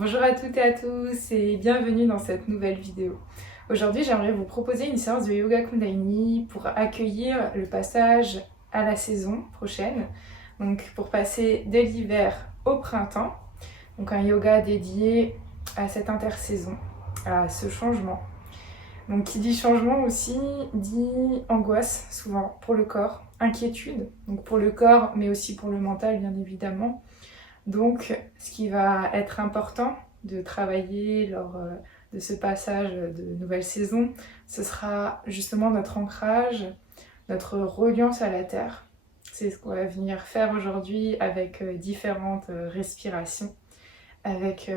Bonjour à toutes et à tous et bienvenue dans cette nouvelle vidéo. Aujourd'hui, j'aimerais vous proposer une séance de yoga Kundalini pour accueillir le passage à la saison prochaine. Donc pour passer de l'hiver au printemps. Donc un yoga dédié à cette intersaison, à ce changement. Donc qui dit changement aussi dit angoisse souvent pour le corps, inquiétude, donc pour le corps mais aussi pour le mental bien évidemment. Donc, ce qui va être important de travailler lors de ce passage de nouvelle saison, ce sera justement notre ancrage, notre reliance à la terre. C'est ce qu'on va venir faire aujourd'hui avec différentes respirations, avec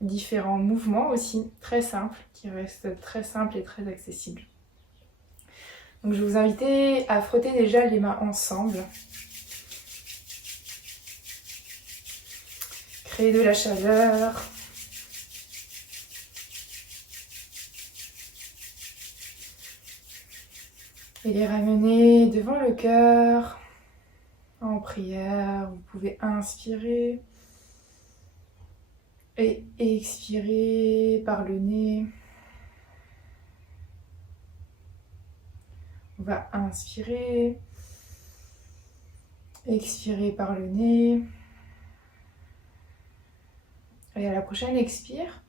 différents mouvements aussi très simples, qui restent très simples et très accessibles. Donc, je vais vous inviter à frotter déjà les mains ensemble. Créer de la chaleur. Et les ramener devant le cœur en prière. Vous pouvez inspirer et expirer par le nez. On va inspirer, expirer par le nez. Et à la prochaine expire,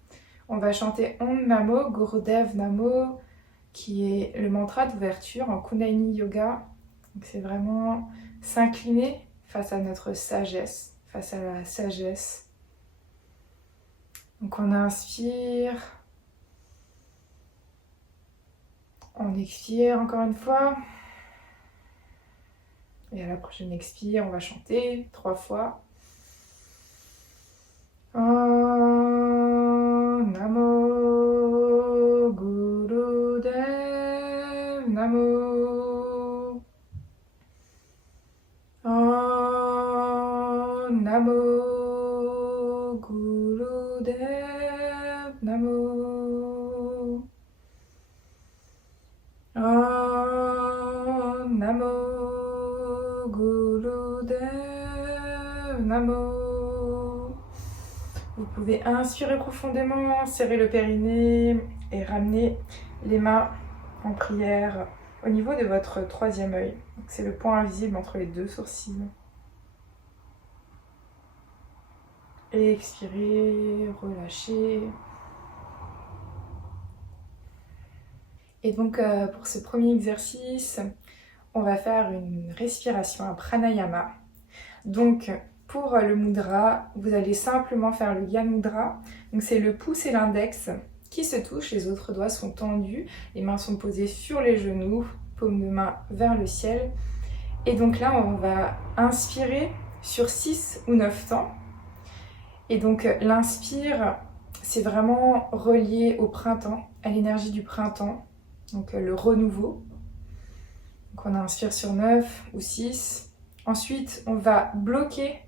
on va chanter Om Namo Gurudev Namo, qui est le mantra d'ouverture en Kundalini Yoga. C'est vraiment s'incliner face à notre sagesse, face à la sagesse. Donc on inspire, on expire encore une fois. Et à la prochaine expire, on va chanter 3 fois. Om Namo Gurudev Namo. Om Namo Gurudev Namo. Om Namo Gurudev Namo. Vous pouvez inspirer profondément, serrer le périnée et ramener les mains en prière au niveau de votre 3e œil. C'est le point invisible entre les 2 sourcils. Et expirez, relâchez. Et donc pour ce premier exercice, on va faire une respiration, un pranayama. Donc pour le mudra, vous allez simplement faire le Gyan Mudra. Donc c'est le pouce et l'index qui se touchent, les autres doigts sont tendus, les mains sont posées sur les genoux, paume de main vers le ciel. Et donc là, on va inspirer sur 6 ou 9 temps. Et donc l'inspire, c'est vraiment relié au printemps, à l'énergie du printemps, donc le renouveau. Donc on inspire sur 9 ou 6. Ensuite, on va bloquer,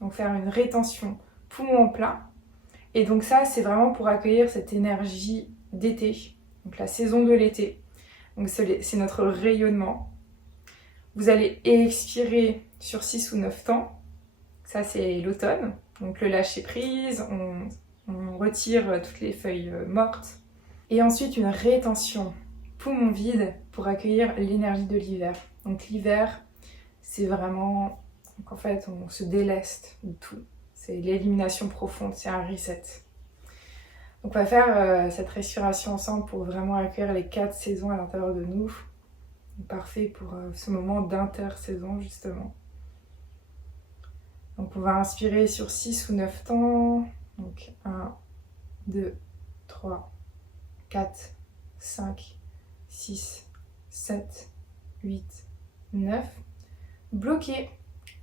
donc faire une rétention poumon plein. Et donc ça, c'est vraiment pour accueillir cette énergie d'été, donc la saison de l'été. Donc c'est notre rayonnement. Vous allez expirer sur 6 ou 9 temps. Ça, c'est l'automne. Donc le lâcher prise, on retire toutes les feuilles mortes. Et ensuite, une rétention poumon vide pour accueillir l'énergie de l'hiver. Donc l'hiver, c'est vraiment... Donc en fait, on se déleste de tout. C'est l'élimination profonde, c'est un reset. Donc on va faire cette respiration ensemble pour vraiment accueillir les 4 saisons à l'intérieur de nous. Parfait pour ce moment d'intersaison justement. Donc on va inspirer sur 6 ou 9 temps. Donc 1, 2, 3, 4, 5, 6, 7, 8, 9. Bloqué,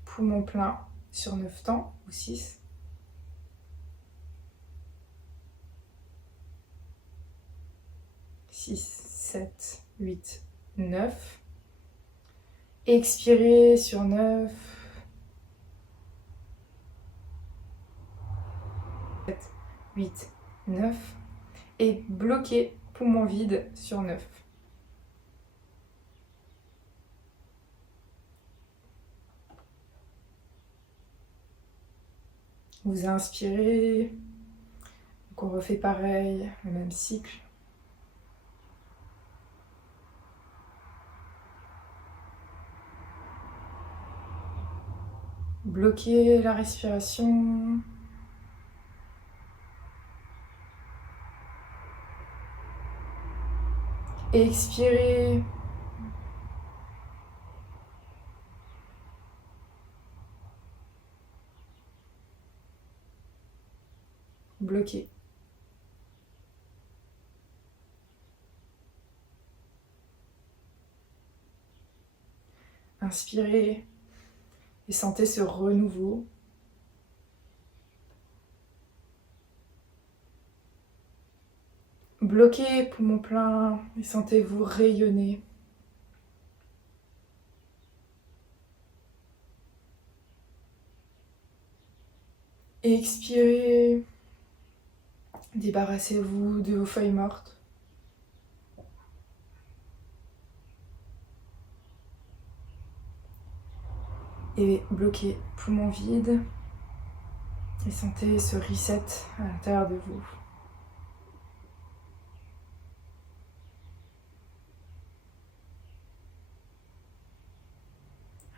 poumon plein sur 9 temps ou 6. Six, 7, 8, 9. Expirez sur 9. 7, 8, 9. Et bloquez, poumon vide sur 9. Vous inspirez Donc on refait pareil, le même cycle. Bloquez la respiration. Expirez. Bloquez. Inspirez et sentez ce renouveau. Bloquez poumon plein et sentez-vous rayonner. Expirez. Débarrassez-vous de vos feuilles mortes. Et bloquez poumon vide. Et sentez ce reset à l'intérieur de vous.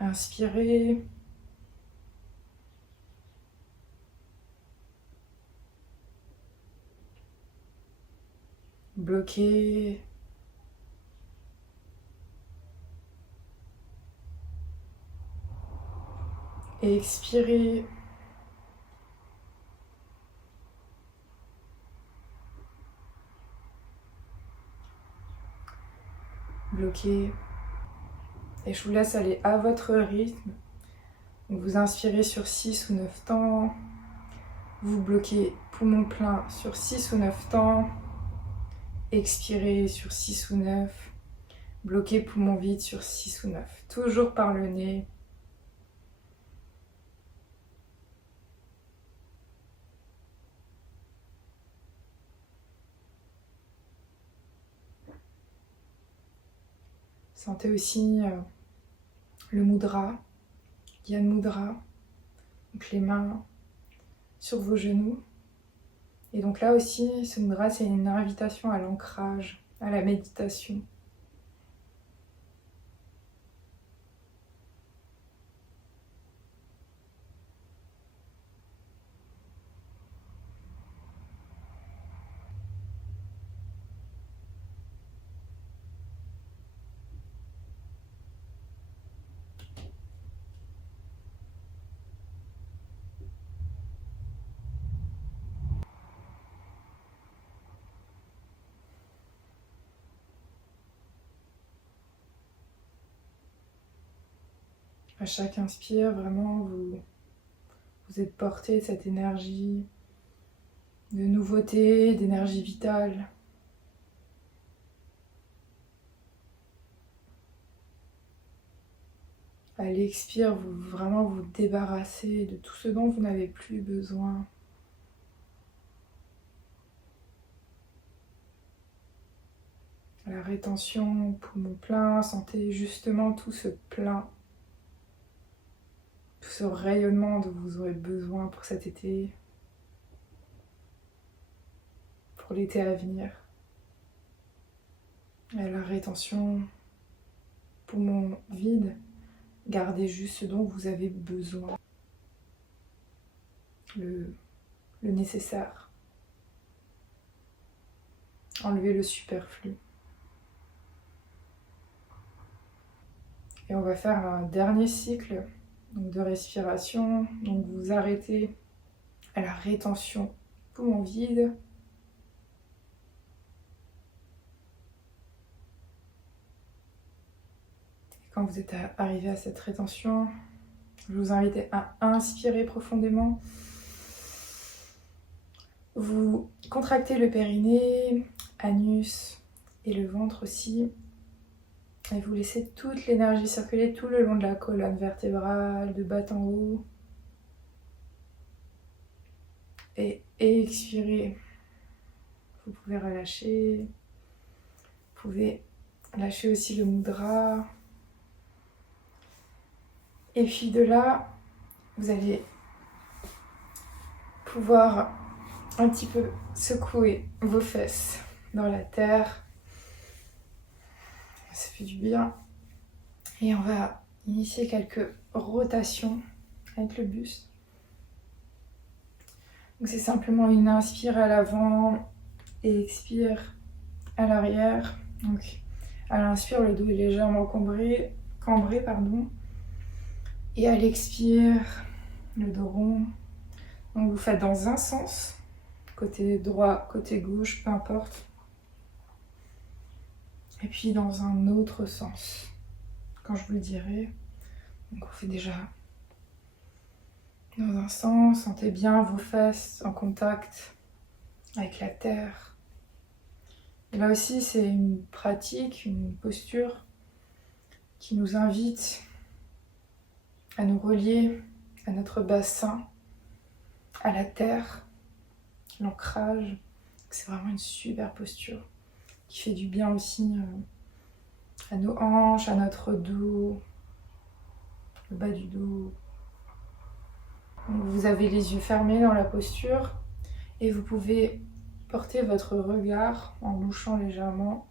Inspirez. Bloquez. Et expirez. Bloquez. Et je vous laisse aller à votre rythme. Donc vous inspirez sur 6 ou 9 temps. Vous bloquez poumon plein sur 6 ou 9 temps. Expirez sur 6 ou 9. Bloquez poumon vide sur 6 ou 9. Toujours par le nez. Sentez aussi le mudra, Gyan Mudra, donc les mains sur vos genoux. Et donc là aussi, ce mudra, c'est une invitation à l'ancrage, à la méditation. À chaque inspire, vraiment, vous êtes porté de cette énergie de nouveauté, d'énergie vitale. À l'expire, vraiment vous débarrassez de tout ce dont vous n'avez plus besoin. À la rétention, poumon plein, sentez justement tout ce plein, tout ce rayonnement dont vous aurez besoin pour cet été, pour l'été à venir. Et à la rétention, poumon vide, gardez juste ce dont vous avez besoin, le nécessaire. Enlevez le superflu. Et on va faire un dernier cycle donc de respiration. Donc vous arrêtez à la rétention, poumon vide. Et quand vous êtes arrivé à cette rétention, je vous invite à inspirer profondément. Vous contractez le périnée, anus et le ventre aussi. Et vous laissez toute l'énergie circuler tout le long de la colonne vertébrale, de bas en haut. Et expirez. Vous pouvez relâcher. Vous pouvez lâcher aussi le mudra. Et puis de là, vous allez pouvoir un petit peu secouer vos fesses dans la terre. Ça fait du bien. Et on va initier quelques rotations avec le buste. Donc c'est simplement une inspire à l'avant et expire à l'arrière. Donc à l'inspire, le dos est légèrement cambré, pardon. Et à l'expire, le dos rond. Donc vous faites dans un sens, côté droit, côté gauche, peu importe. Et puis dans un autre sens, quand je vous le dirai. Donc on fait déjà dans un sens, sentez bien vos fesses en contact avec la terre. Et là aussi, c'est une pratique, une posture qui nous invite à nous relier à notre bassin, à la terre, l'ancrage. C'est vraiment une super posture qui fait du bien aussi à nos hanches, à notre dos, le bas du dos. Donc vous avez les yeux fermés dans la posture et vous pouvez porter votre regard en louchant légèrement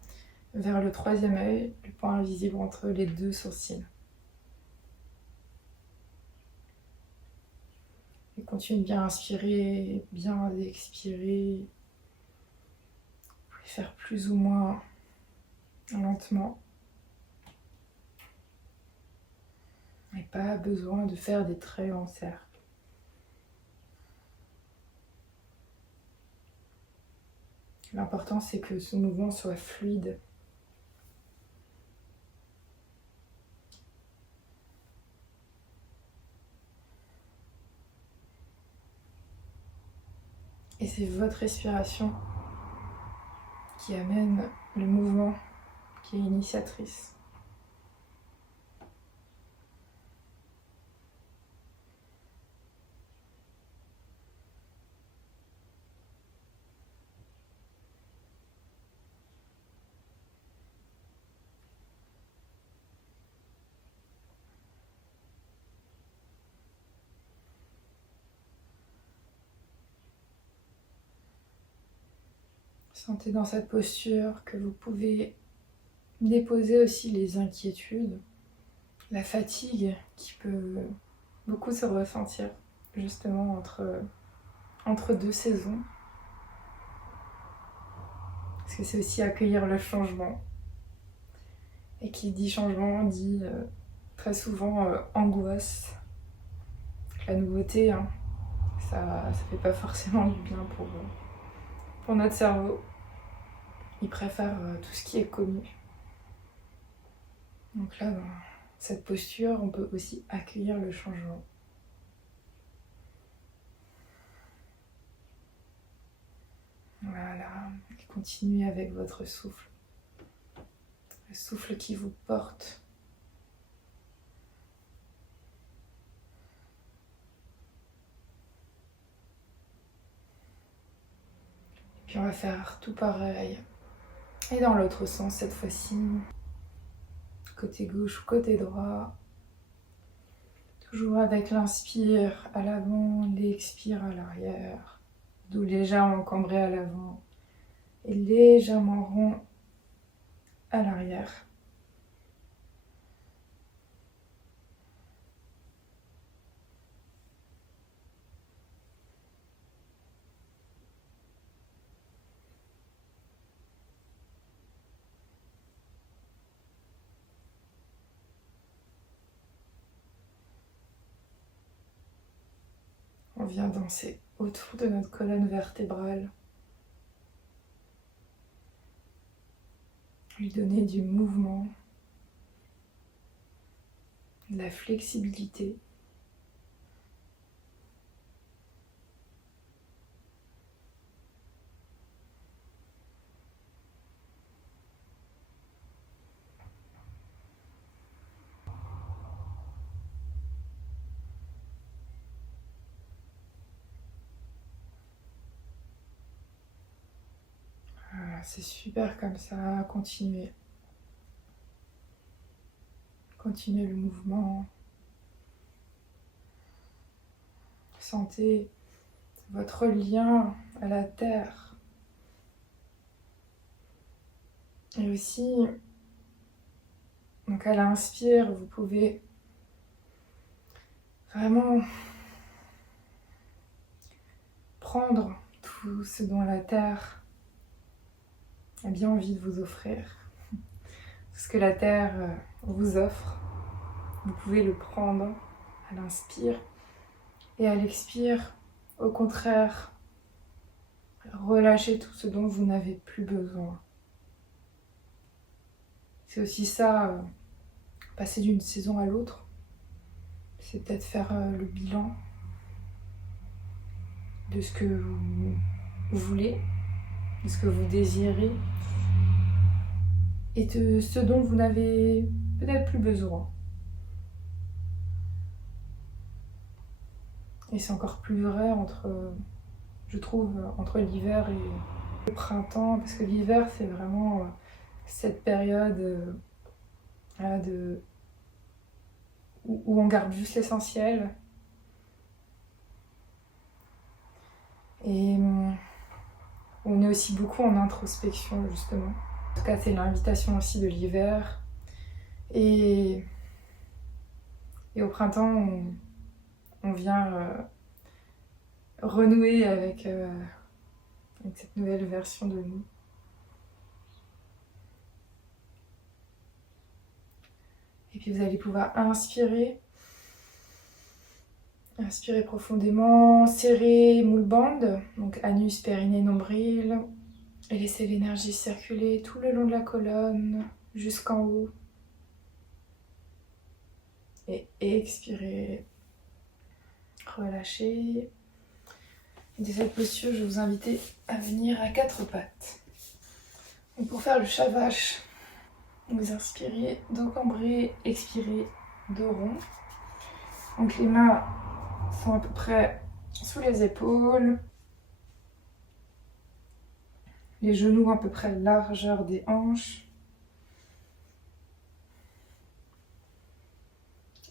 vers le troisième œil, le point invisible entre les deux sourcils. Et continuez de bien inspirer, bien expirer. Vous pouvez faire plus ou moins lentement. Et pas besoin de faire des très longs cercles. L'important, c'est que ce mouvement soit fluide. Et c'est votre respiration qui amène le mouvement, qui est initiatrice. Sentez dans cette posture que vous pouvez déposer aussi les inquiétudes, la fatigue qui peut beaucoup se ressentir justement entre deux saisons. Parce que c'est aussi accueillir le changement. Et qui dit changement dit très souvent angoisse. La nouveauté, hein, ça fait pas forcément du bien pour notre cerveau. Il préfère tout ce qui est connu. Donc là, dans cette posture, on peut aussi accueillir le changement. Voilà, et continuez avec votre souffle. Le souffle qui vous porte. Et puis on va faire tout pareil. Et dans l'autre sens cette fois-ci. Côté gauche ou côté droit. Toujours avec l'inspire à l'avant, l'expire à l'arrière. Dos légèrement cambré à l'avant et légèrement rond à l'arrière. On vient danser autour de notre colonne vertébrale. Lui donner du mouvement, de la flexibilité. Voilà, c'est super comme ça, continuez. Continuez le mouvement. Sentez votre lien à la terre. Et aussi, donc à l'inspire, vous pouvez vraiment prendre tout ce dont la terre a bien envie de vous offrir. Tout ce que la terre vous offre, vous pouvez le prendre à l'inspire. Et à l'expire, au contraire, relâchez tout ce dont vous n'avez plus besoin. C'est aussi ça, passer d'une saison à l'autre. C'est peut-être faire le bilan de ce que vous voulez, de ce que vous désirez, et de ce dont vous n'avez peut-être plus besoin. Et c'est encore plus vrai je trouve, entre l'hiver et le printemps, parce que l'hiver, c'est vraiment cette période où on garde juste l'essentiel. Et on est aussi beaucoup en introspection, justement. En tout cas, c'est l'invitation aussi de l'hiver. Et au printemps, on vient renouer avec cette nouvelle version de nous. Et puis vous allez pouvoir inspirer profondément, serrer moule bande, donc anus, périnée, nombril, et laisser l'énergie circuler tout le long de la colonne jusqu'en haut. Et expirer, relâcher. Et de cette posture, je vais vous inviter à venir à quatre pattes. Donc pour faire le shavash, vous inspirez, dos cambré, expirez, dos rond. Donc les mains sont à peu près sous les épaules, les genoux à peu près largeur des hanches.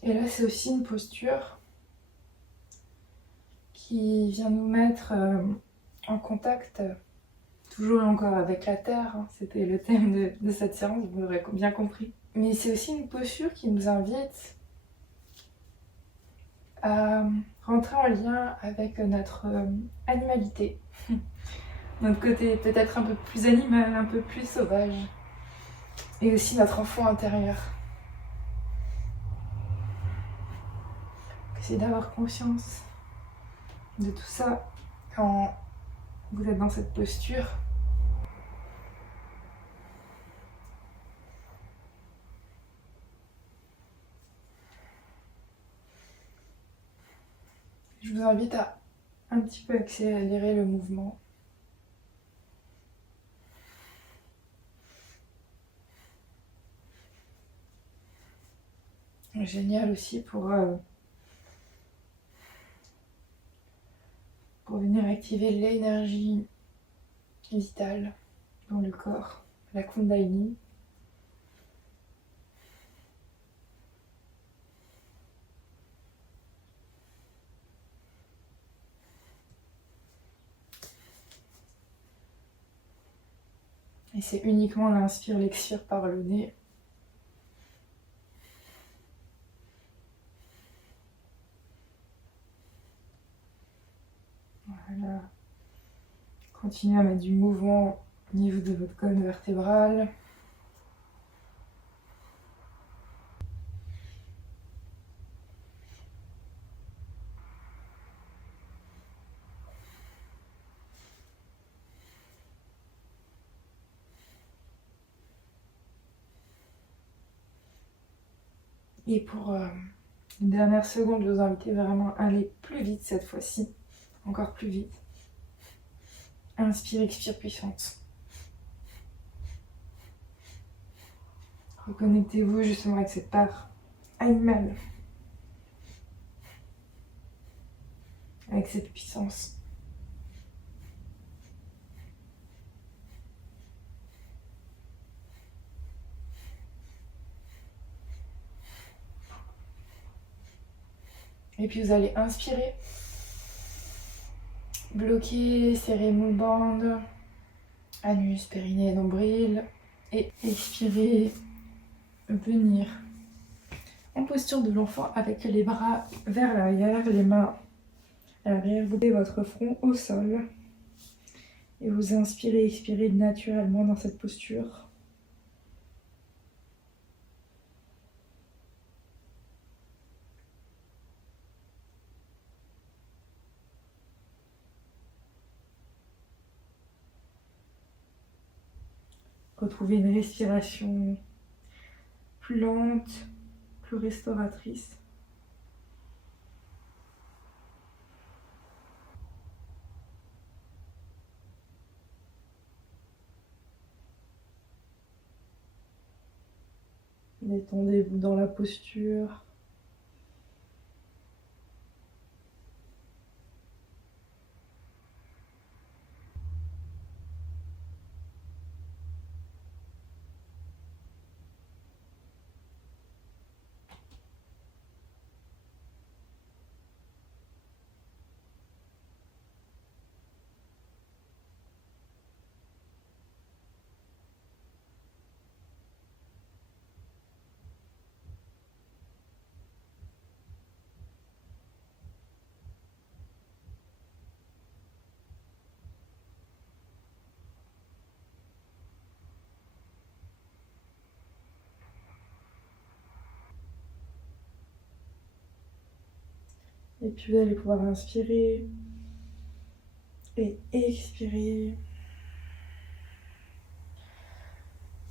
Et là, c'est aussi une posture qui vient nous mettre en contact, toujours et encore avec la terre. C'était le thème de cette séance, vous l'aurez bien compris. Mais c'est aussi une posture qui nous invite à rentrer en lien avec notre animalité, notre côté peut-être un peu plus animal, un peu plus sauvage, et aussi notre enfant intérieur. Essayez d'avoir conscience de tout ça quand vous êtes dans cette posture. Je vous invite à un petit peu accélérer le mouvement. Génial aussi pour venir activer l'énergie vitale dans le corps, la Kundalini. Et c'est uniquement l'inspire, l'expire par le nez. Voilà. Continuez à mettre du mouvement au niveau de votre colonne vertébrale. Et pour une dernière seconde, je vous invite vraiment à aller plus vite cette fois-ci. Encore plus vite. Inspire, expire puissante. Reconnectez-vous justement avec cette part animale. Avec cette puissance. Et puis vous allez inspirer Bloquez, serrez moule bande, anus, périnée, nombril. Et expirez, venir en posture de l'enfant avec les bras vers l'arrière, les mains à l'arrière. Vous mettez votre front au sol et vous inspirez, expirez naturellement dans cette posture. Retrouvez une respiration plus lente, plus restauratrice. Détendez-vous dans la posture. Et puis vous allez pouvoir inspirer et expirer.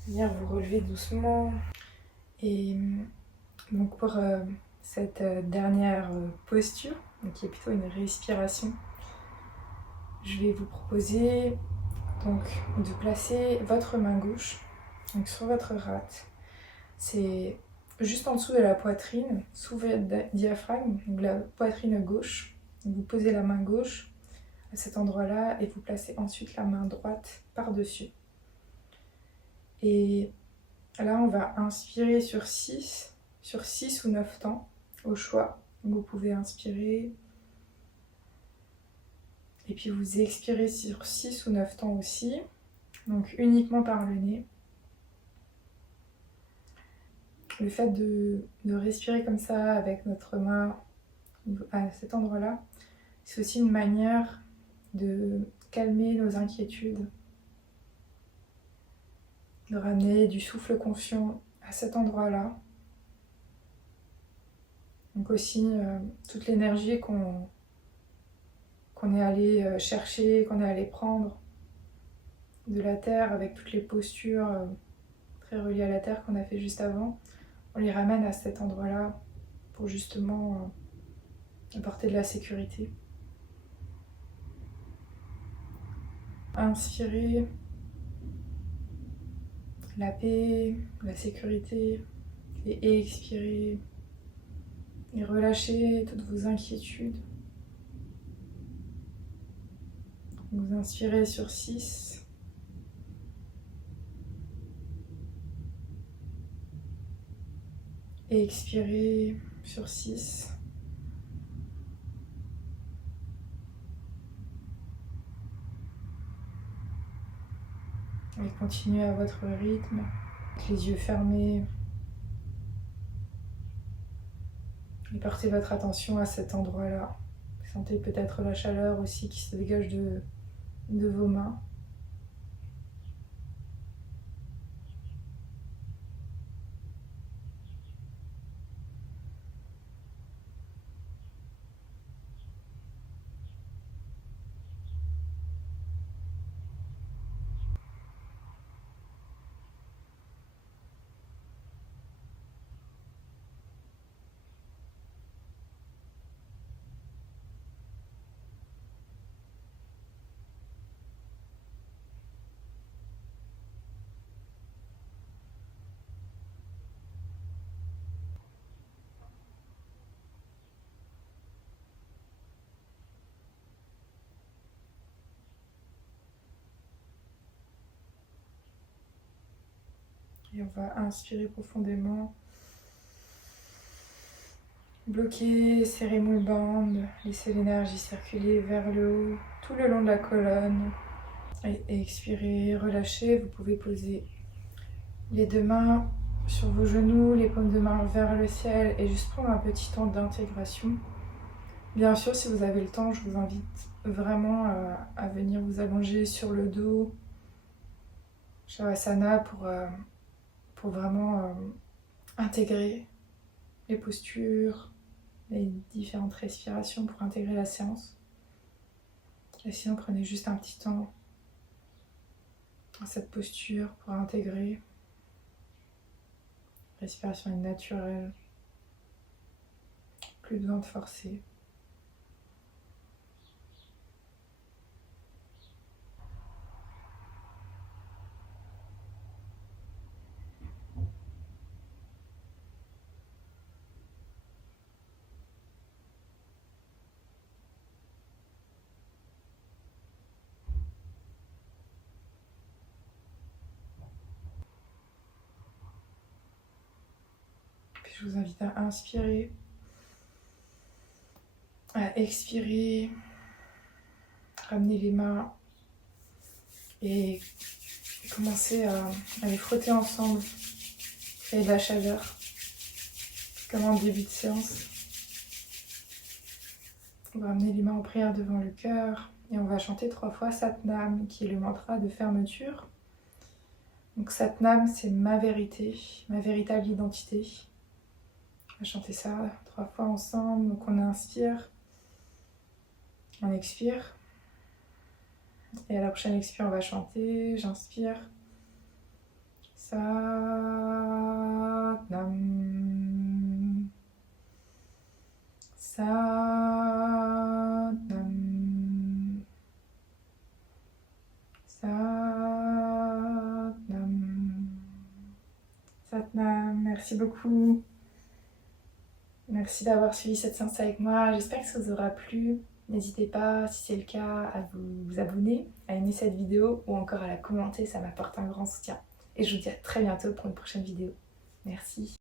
Venir vous relever doucement. Et donc pour cette dernière posture, qui est plutôt une respiration, je vais vous proposer donc de placer votre main gauche donc sur votre rate. C'est juste en dessous de la poitrine, sous votre diaphragme, donc la poitrine gauche. Donc vous posez la main gauche à cet endroit-là et vous placez ensuite la main droite par-dessus. Et là, on va inspirer sur 6 ou 9 temps, au choix. Donc vous pouvez inspirer et puis vous expirez sur 6 ou 9 temps aussi, donc uniquement par le nez. Le fait de respirer comme ça avec notre main à cet endroit-là, c'est aussi une manière de calmer nos inquiétudes, de ramener du souffle conscient à cet endroit-là. Donc aussi toute l'énergie qu'on est allé chercher, qu'on est allé prendre de la terre avec toutes les postures très reliées à la terre qu'on a fait juste avant, on les ramène à cet endroit-là pour justement apporter de la sécurité. Inspirez la paix, la sécurité et expirez et relâchez toutes vos inquiétudes. Vous inspirez sur 6 et expirez sur 6. Et continuez à votre rythme, avec les yeux fermés. Et portez votre attention à cet endroit-là. Sentez peut-être la chaleur aussi qui se dégage de vos mains. Et on va inspirer profondément. Bloquez, serrez moule bande, laissez l'énergie circuler vers le haut, tout le long de la colonne. Et expirez, relâchez. Vous pouvez poser les deux mains sur vos genoux, les paumes de main vers le ciel et juste prendre un petit temps d'intégration. Bien sûr, si vous avez le temps, je vous invite vraiment à venir vous allonger sur le dos, Shavasana, pour vraiment intégrer les postures, les différentes respirations pour intégrer la séance. Et sinon, prenez juste un petit temps dans cette posture pour intégrer. La respiration est naturelle, plus besoin de forcer. Puis je vous invite à inspirer, à expirer, ramener les mains et commencer à les frotter ensemble, créer de la chaleur, comme en début de séance. On va ramener les mains en prière devant le cœur et on va chanter 3 fois Satnam, qui est le mantra de fermeture. Donc Satnam, c'est ma vérité, ma véritable identité. On va chanter ça 3 fois ensemble. Donc on inspire, on expire. Et à la prochaine expire, on va chanter. J'inspire. Satnam. Satnam. Satnam. Satnam. Merci beaucoup. Merci d'avoir suivi cette séance avec moi. J'espère que ça vous aura plu. N'hésitez pas, si c'est le cas, à vous abonner, à aimer cette vidéo ou encore à la commenter, ça m'apporte un grand soutien. Et je vous dis à très bientôt pour une prochaine vidéo. Merci.